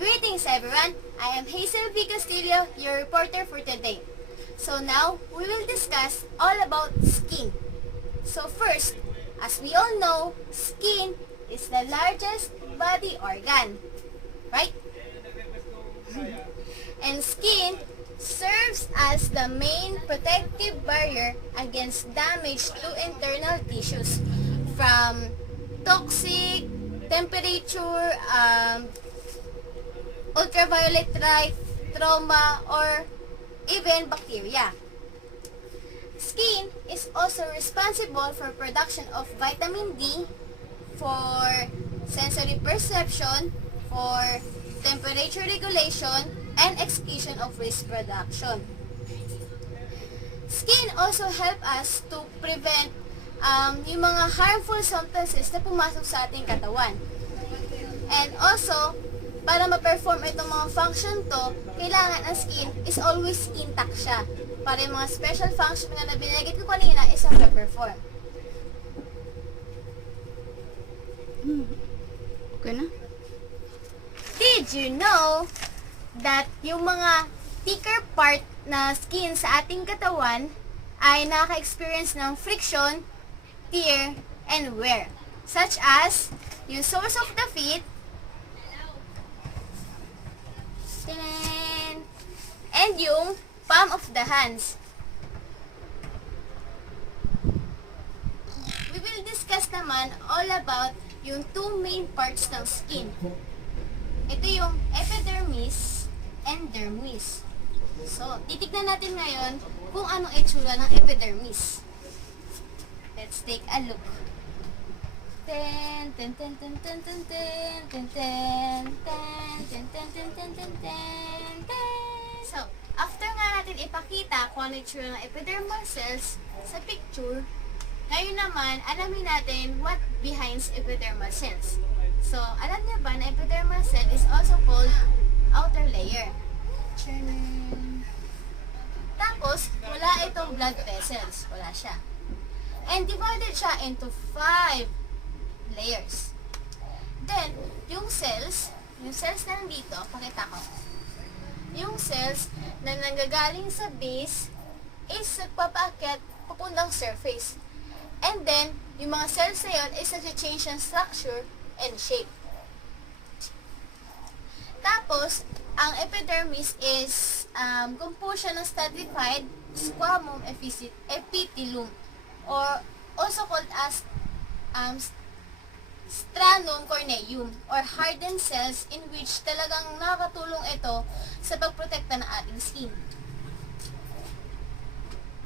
Greetings everyone, I am Hazel V. Castillo, your reporter for today. So now, we will discuss all about skin. So first, as we all know, skin is the largest body organ, right? And skin serves as the main protective barrier against damage to internal tissues from toxic, temperature, ultraviolet light, trauma, or even bacteria. Skin is also responsible for production of vitamin D, for sensory perception, for temperature regulation, and excretion of waste production. Skin also help us to prevent yung mga harmful substances na pumasok sa ating katawan. And also, para ma-perform itong mga function to, kailangan ang skin is always intact siya. Para yung mga special function na binigay ko kanina is ang ma-perform. Okay na? Did you know that yung mga thicker part na skin sa ating katawan ay nakaka-experience ng friction, tear, and wear? Such as yung soles of the feet, and yung palm of the hands. We will discuss naman all about yung two main parts ng skin. Ito yung epidermis and dermis. So, titignan natin ngayon kung anong itsura ng epidermis. Let's take a look. So, after nga natin ipakita kung ano itsura ng epidermal cells sa picture, ngayon naman, alamin natin what behind epidermal cells. So, alam niyo ba na epidermal cell is also called outer layer. Tapos, wala itong blood vessels. Wala siya. And divided siya into 5 layers. Then, yung cells na nandito, pakita ko. Yung cells na nanggagaling sa base is nagpapaakyat papuntang surface. And then, yung mga cells na yun is nag-change ng structure and shape. Tapos, ang epidermis is composed siya ng stratified squamous epithelium or also called as sternum corneum or hardened cells in which talagang nakakatulong ito sa pagprotekta ng ating skin.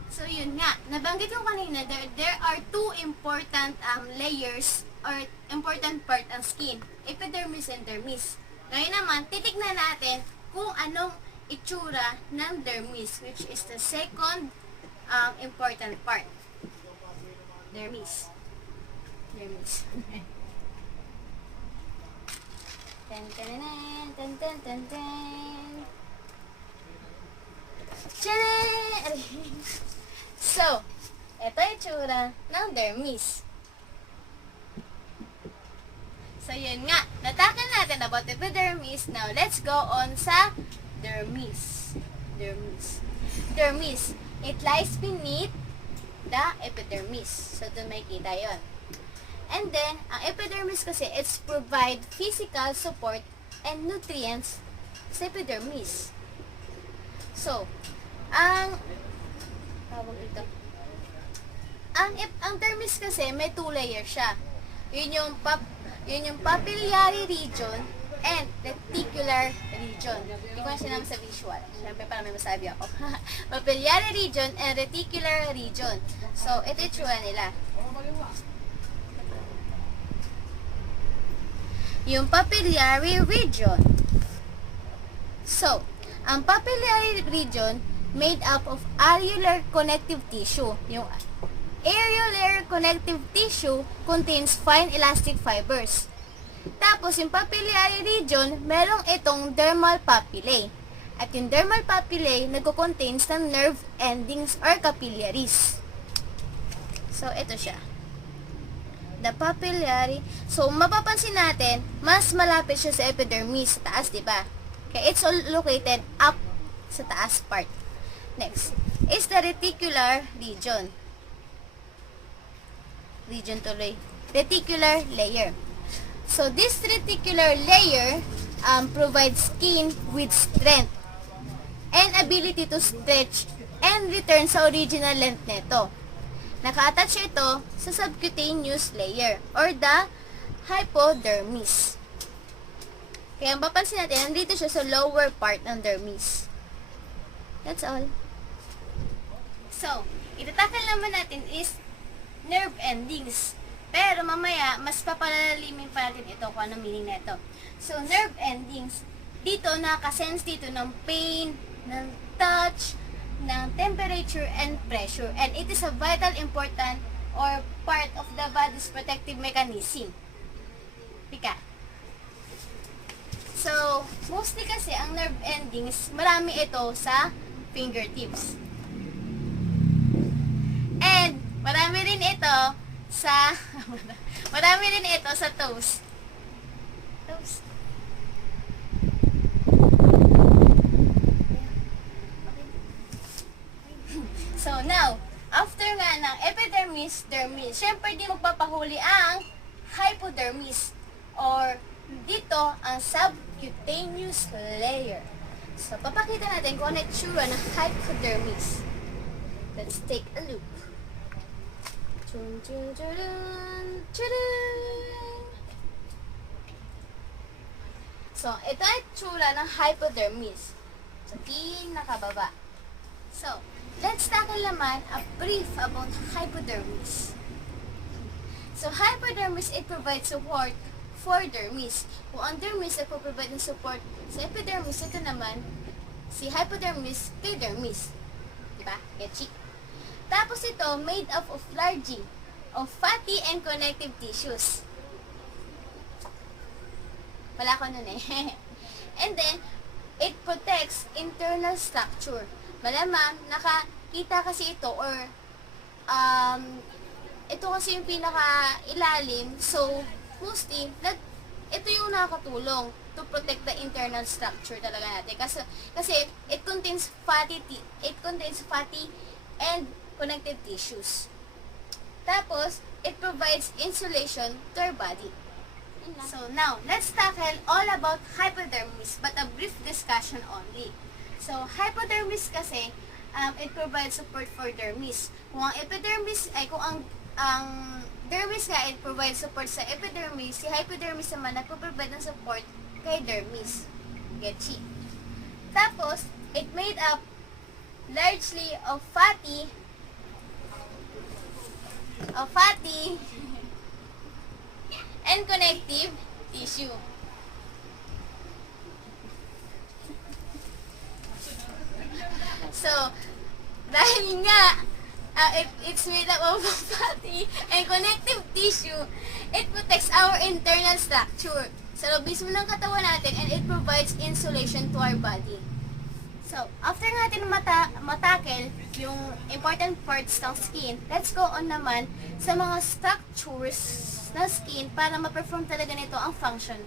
So yun nga, nabanggit ko kanina, there are two important layers or important part ng skin, epidermis and dermis. Ngayon naman, titignan natin kung anong itsura ng dermis, which is the second important part. Dermis. So, ito yung itsura ng dermis. So, yun nga. Natakan natin about epidermis. Now, let's go on sa dermis. Dermis. It lies beneath the epidermis. So, doon may kita yun. And then, ang epidermis kasi, it's provide physical support and nutrients sa epidermis. So, ang dermis kasi, may 2 layers siya. Yun yung papillary region and reticular region. Hindi ko na sinama sa visual. Siyempre, para may masabi ako. Papillary region and reticular region. So, ito yung tsura nila. Yung papillary region. So, ang papillary region made up of areolar connective tissue. Yung areolar connective tissue contains fine elastic fibers. Tapos, yung papillary region, merong itong dermal papillae. At yung dermal papillae, nagko-contains ng nerve endings or capillaries. So, ito siya. the papillary. So, mapapansin natin, mas malapit siya sa epidermis, sa taas, di ba? Kaya it's all located up sa taas part. Next is the reticular region. Reticular layer. So, this reticular layer provides skin with strength and ability to stretch and return sa original length nito. Naka-attach ito sa subcutaneous layer or the hypodermis. Kaya mapapansin natin, nandito siya sa lower part ng dermis. That's all. So, itatakal naman natin is nerve endings. Pero mamaya, mas papalalimin pa natin ito kung ano meaning na ito. So, nerve endings, dito nakasense dito ng pain, ng touch, ng temperature and pressure. And it is a vital important or part of the body's protective mechanism. Pika. So, mostly kasi ang nerve endings, marami ito sa fingertips. And, marami rin ito sa toes. Toes. So, now, after nga ng epidermis, dermis, syempre di magpapahuli ang hypodermis or dito ang subcutaneous layer. So, papakita natin kung ano itsura ng hypodermis. Let's take a look. Chun, chun, chun, chun. So, ito ay itsura ng hypodermis. Sa pinakababa. So, let's tackle naman a brief about hypodermis. So, hypodermis, it provides support for dermis. Kung ang dermis ay provide ng support sa epidermis, ito naman, si hypodermis kay dermis. Diba? Getchy? Tapos ito, made up of largely of fatty and connective tissues. Wala ko nun eh. And then, it protects internal structure. Malamang, nakakita kasi ito or ito kasi yung pinaka-ilalim. So, mostly, ito yung nakakatulong to protect the internal structure talaga natin. Kasi it contains fatty and connective tissues. Tapos, it provides insulation to our body. So, now, let's tackle all about hypodermis, but a brief discussion only. So, hypodermis kasi, it provides support for dermis. Kung ang epidermis, kung ang dermis nga, it provides support sa epidermis, si hypodermis naman, nagpo-provide ng support kay dermis. Getchy? Tapos, it made up largely of fatty and connective tissue. So, dahil nga, it's made up of fatty and connective tissue, it protects our internal structure sa loob mismo ng katawan natin and it provides insulation to our body. So, after natin matakel yung important parts ng skin, let's go on naman sa mga structures ng skin para ma-perform talaga nito ang function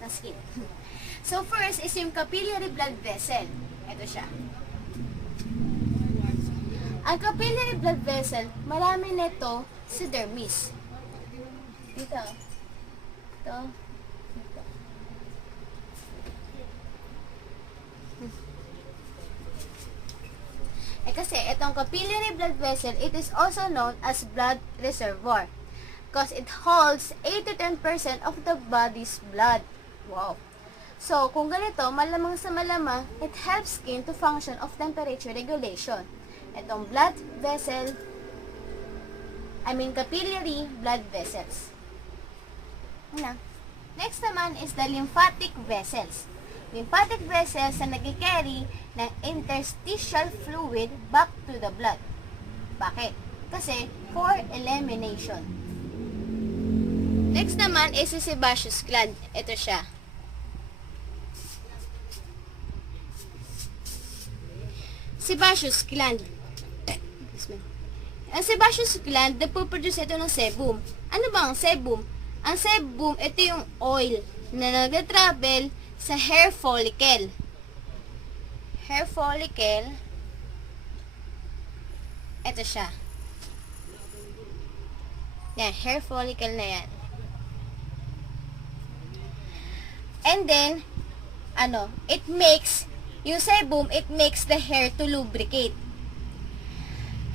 ng skin. So, first is yung capillary blood vessel. Ito siya. Ang capillary blood vessel, marami nito sa dermis. Dito. Ito. Dito. Kasi itong capillary blood vessel, it is also known as blood reservoir. Because it holds 8 to 10% of the body's blood. Wow. So, kung ganito, malamang sa malamang, it helps skin to function of temperature regulation. Itong blood vessel, capillary blood vessels. Next naman is the lymphatic vessels. Lymphatic vessels na nag-carry ng interstitial fluid back to the blood. Bakit? Kasi for elimination. Next naman is the sebaceous gland. Ito siya. Sebaceous gland. Ang sebaceous gland, nagpo-produce ito ng sebum. Ano ba ang sebum? Ang sebum, ito yung oil na nag-travel sa hair follicle. Hair follicle, ito siya. Yan, hair follicle na yan. And then, it makes, yung sebum, it makes the hair to lubricate.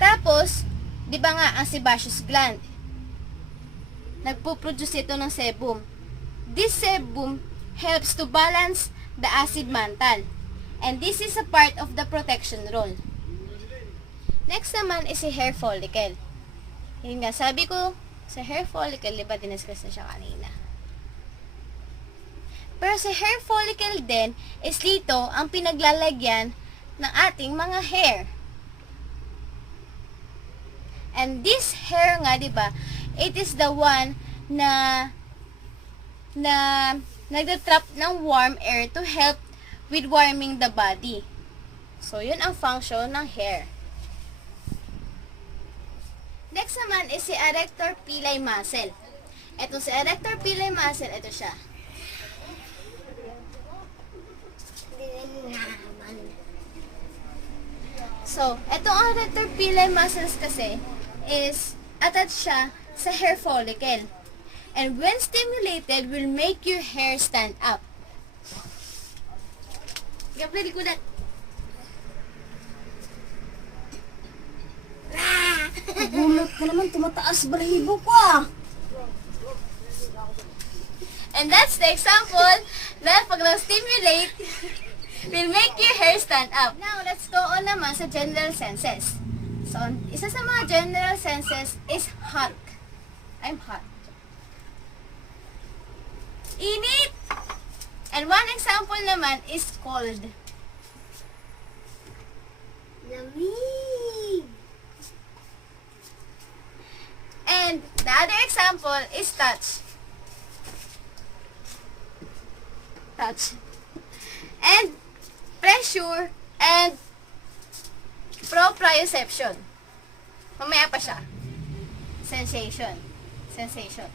Tapos, di ba nga, ang sebaceous gland, nagpo-produce ito ng sebum. This sebum helps to balance the acid mantle. And this is a part of the protection role. Next naman is si hair follicle. Yun nga, sabi ko, sa hair follicle, di ba, diniscuss na siya kanina. Pero sa hair follicle din, is dito ang pinaglalagyan ng ating mga hair. And this hair nga, di ba, it is the one na nagtatrap ng warm air to help with warming the body. So, yun ang function ng hair. Next naman is si erector pili muscle. Ito si erector pili muscle, ito siya. So, itong erector pili muscles kasi is attached siya sa hair follicle. And when stimulated, will make your hair stand up. Gabriel, kulat. Gulot ka naman, tumataas balahibo ko ah. And that's the example na pag na-stimulate, will make your hair stand up. Now, let's go on naman sa general senses. So, isa sa mga general senses is hot. I'm hot. Init! And one example naman is cold. Lamig. And the other example is touch. Touch. And pressure and proprioception. Mamaya pa siya. Sensation. Sensation.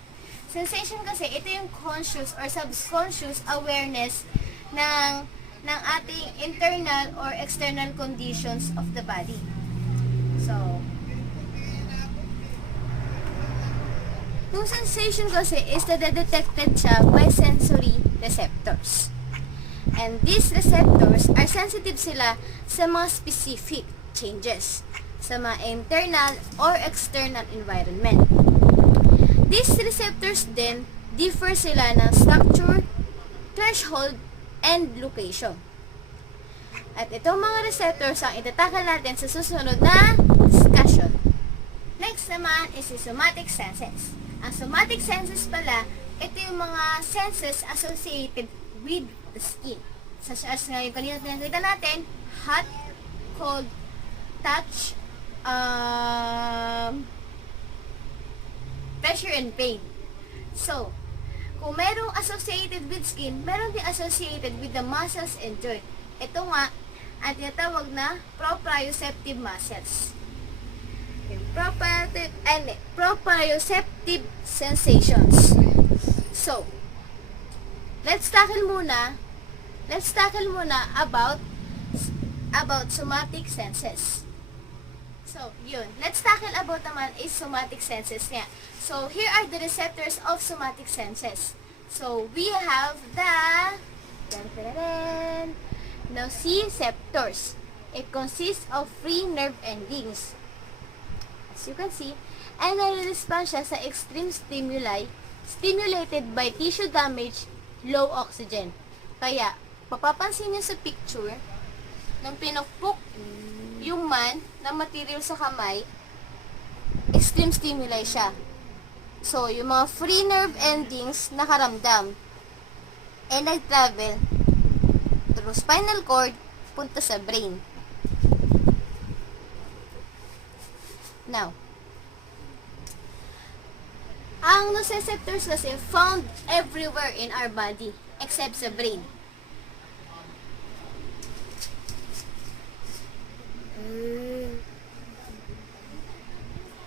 Sensation kasi, ito yung conscious or subconscious awareness ng ating internal or external conditions of the body. So, yung sensation kasi is detected siya by sensory receptors. And these receptors are sensitive sila sa mga specific changes sa mga internal or external environment. These receptors then differ sila ng structure, threshold, and location. At itong mga receptors ang itatakal natin sa susunod na discussion. Next naman is the somatic senses. Ang somatic senses pala, ito yung mga senses associated with the skin. Such as nga yung kanina pinakita natin, hot, cold, touch, pressure and pain. So, kung merong associated with skin, meron din associated with the muscles and joint. Ito nga, ang tinatawag na proprioceptive muscles. Proprioceptive sensations. So, let's tackle muna about somatic senses. So, yun. Let's tackle about naman is somatic senses niya. So, here are the receptors of somatic senses. So, we have the nociceptors. It consists of free nerve endings. As you can see, and nare-respond siya sa extreme stimuli stimulated by tissue damage, low oxygen. Kaya, papapansin niyo sa picture, nung pinukpok yung man ng material sa kamay, extreme stimuli siya. So, yung mga free nerve endings nakaramdam and nag-travel through spinal cord punta sa brain. Now, ang nociceptors kasi found everywhere in our body except sa brain.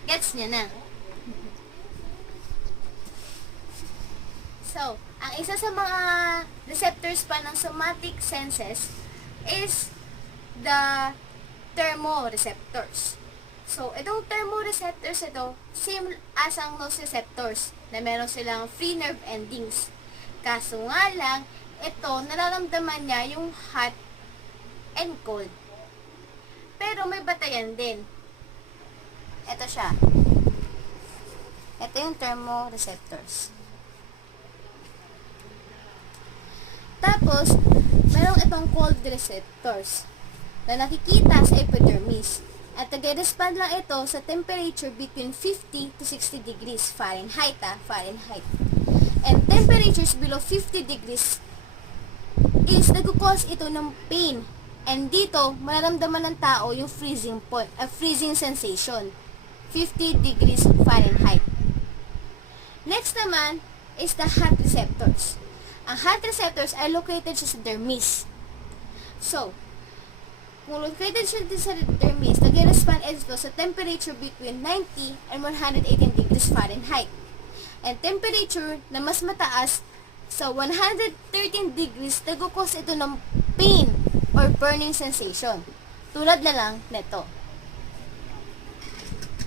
Gets niya na. So, ang isa sa mga receptors pa ng somatic senses is the thermoreceptors. So, itong thermoreceptors ito, same as ang nociceptors, na meron silang free nerve endings. Kaso nga lang, ito, nararamdaman niya yung hot and cold. Pero may batayan din. Ito siya. Ito yung thermoreceptors. Tapos, merong itong cold receptors na nakikita sa epidermis. At nag-respond lang ito sa temperature between 50 to 60 degrees Fahrenheit, Fahrenheit. And temperatures below 50 degrees is nag-cause ito ng pain. And dito, mararamdaman ng tao yung freezing point, freezing sensation. 50 degrees Fahrenheit. Next naman is the hot receptors. Ang hot receptors ay located siya sa dermis. So, kung located siya sa dermis, nag-respond ito sa temperature between 90 and 118 degrees Fahrenheit. And temperature na mas mataas sa 113 degrees, nag-cause ito ng pain or burning sensation. Tulad na lang neto.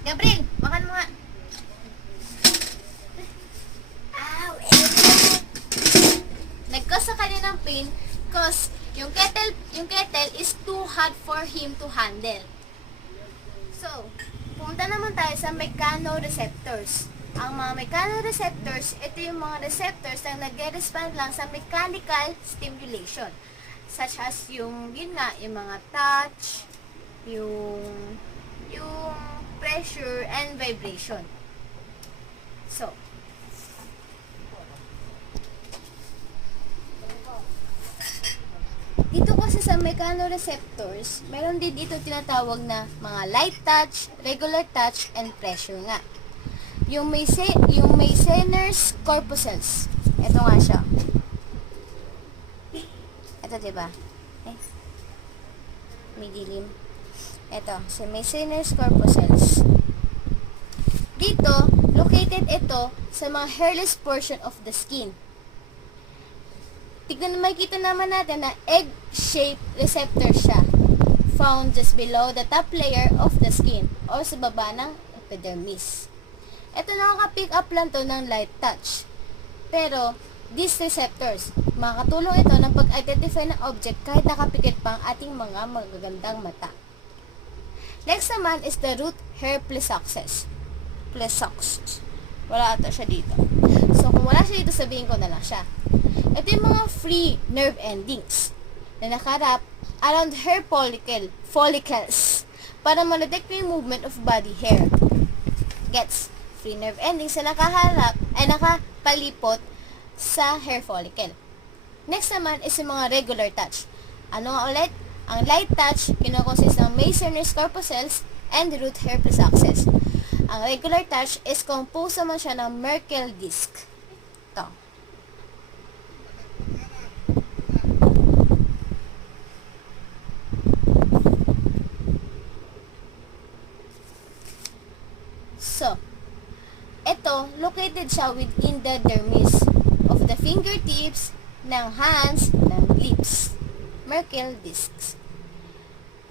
Gabriel, makan mo nga. Nag-cause sa kanya ng pain because yung kettle is too hot for him to handle. So, punta naman tayo sa mechanoreceptors. Ang mga mechanoreceptors, ito yung mga receptors na nag-respond lang sa mechanical stimulation. Such as yung, yun nga, yung mga touch, yung pressure and vibration. So, dito kasi sa mechanoreceptors, meron din dito tinatawag na mga light touch, regular touch, and pressure nga. Yung Meissner's corpuscles. Ito nga siya. Ito diba? May dilim. Ito, si Meissner's corpuscles. Dito, located ito sa mga hairless portion of the skin. Tignan, makikita naman natin na egg-shaped receptor siya, found just below the top layer of the skin or sa baba ng epidermis. Ito, nakaka-pick up lang to ng light touch. Pero, these receptors, makakatulong ito ng pag-identify ng object kahit nakapikit pa ang ating mga magagandang mata. Next naman is the root hair plexuses. Wala ata siya dito. So, kung wala siya dito, sabihin ko na lang siya. Ito yung mga free nerve endings na nakarap around hair follicles para ma-detect yung movement of body hair. Gets? Free nerve endings na nakaharap ay nakapalipot sa hair follicle. Next naman is yung mga regular touch. Ano nga ulit? Ang light touch, kinokonsist ng Meissner's corpuscles and root hair plexuses. Ang regular touch is composed naman siya ng Merkel disc. Ito. So, ito, located siya within the dermis of the fingertips, ng hands, ng lips. Merkel discs.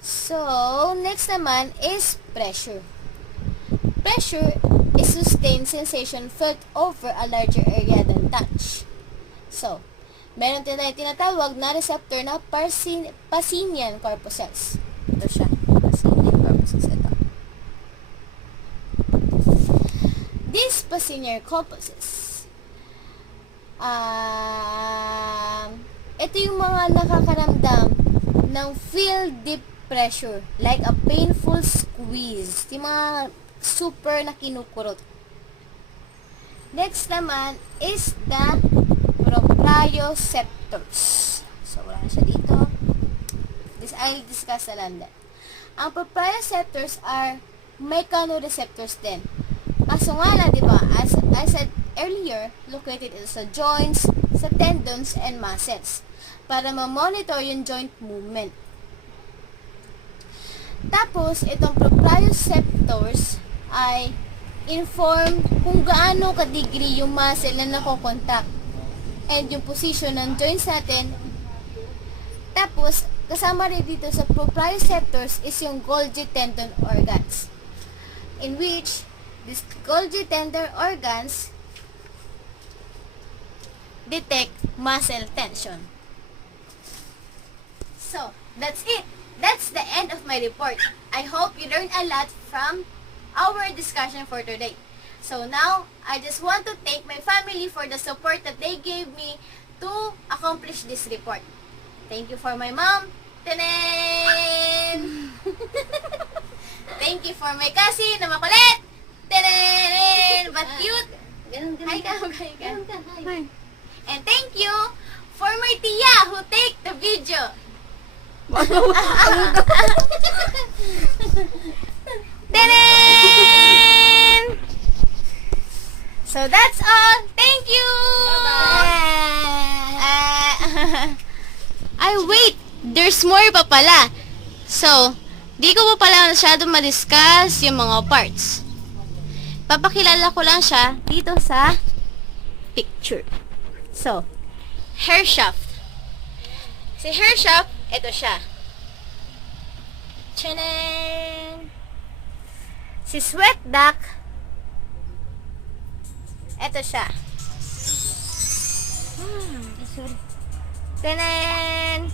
So, next naman is pressure. Pressure is sustained sensation felt over a larger area than touch. So, meron tayo tinatawag na receptor na Pacinian corpuscles. Ito siya. Pacinian corpuscles. Ito. These Pacinian corpuscles, ito yung mga nakakaramdam ng feel deep pressure, like a painful squeeze. Yung mga super na kinukurot. Next naman is the proprioceptors. So, wala na siya dito. I'll discuss na lang that. Ang proprioceptors are mechanoreceptors din. Kaso nga lang, di ba, as I said earlier, located ito sa joints, sa tendons, and muscles para ma-monitor yung joint movement. Tapos, itong proprioceptors ay inform kung gaano ka-degree yung muscle na nakokontact and yung position ng joints natin. Tapos, kasama rin dito sa proprioceptors is yung Golgi tendon organs, in which these Golgi tendon organs detect muscle tension. So, that's it. That's the end of my report. I hope you learned a lot from our discussion for today. So now, I just want to thank my family for the support that they gave me to accomplish this report. Thank you for my mom. Tenen! Thank you for my cousin na makulit. Tenen! But cute. Ganun, Hi ka, hi ka. Ganun ka, hi. And thank you for my tiya who take the video. Tenen! So that's all. Thank you. Ay, wait. There's more pa pala. So, di ko pa pala masyado ma-discuss yung mga parts. Papakilala ko lang siya dito sa picture. So, hair shaft. Si hair shaft, ito siya. Tchanan! Si sweat duct, ito siya. Sorry. Tanan!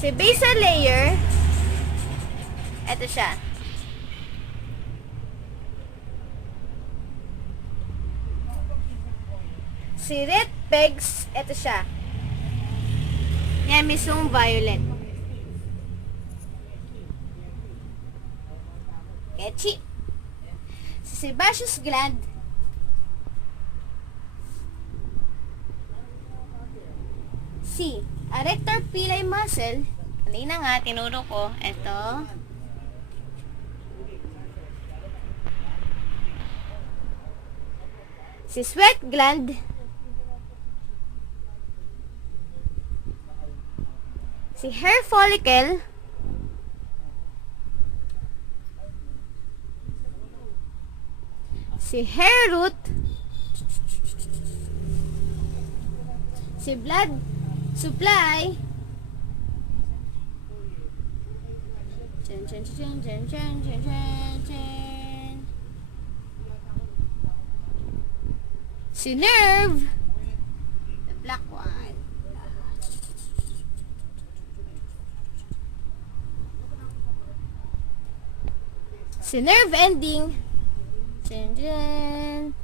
Si basal layer, ito siya. Si red pegs, ito siya. Yan, mismong violet. Ketchy. Si sebaceous gland, si arrector pili muscle, kanina nga, tinuro ko, ito. Si sweat gland, si hair follicle, si hair root, si blood supply, Chan, chan, chan, chan, chan, chan, chan, chan. Si nerve, the black one. Si nerve ending, chan, chan,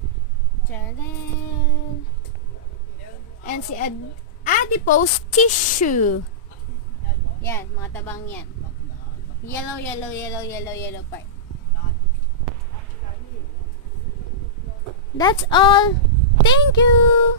chan, chan. And si adipose tissue. Yan, mga tabang yan. Yellow, yellow, yellow, yellow, yellow part. That's all. Thank you.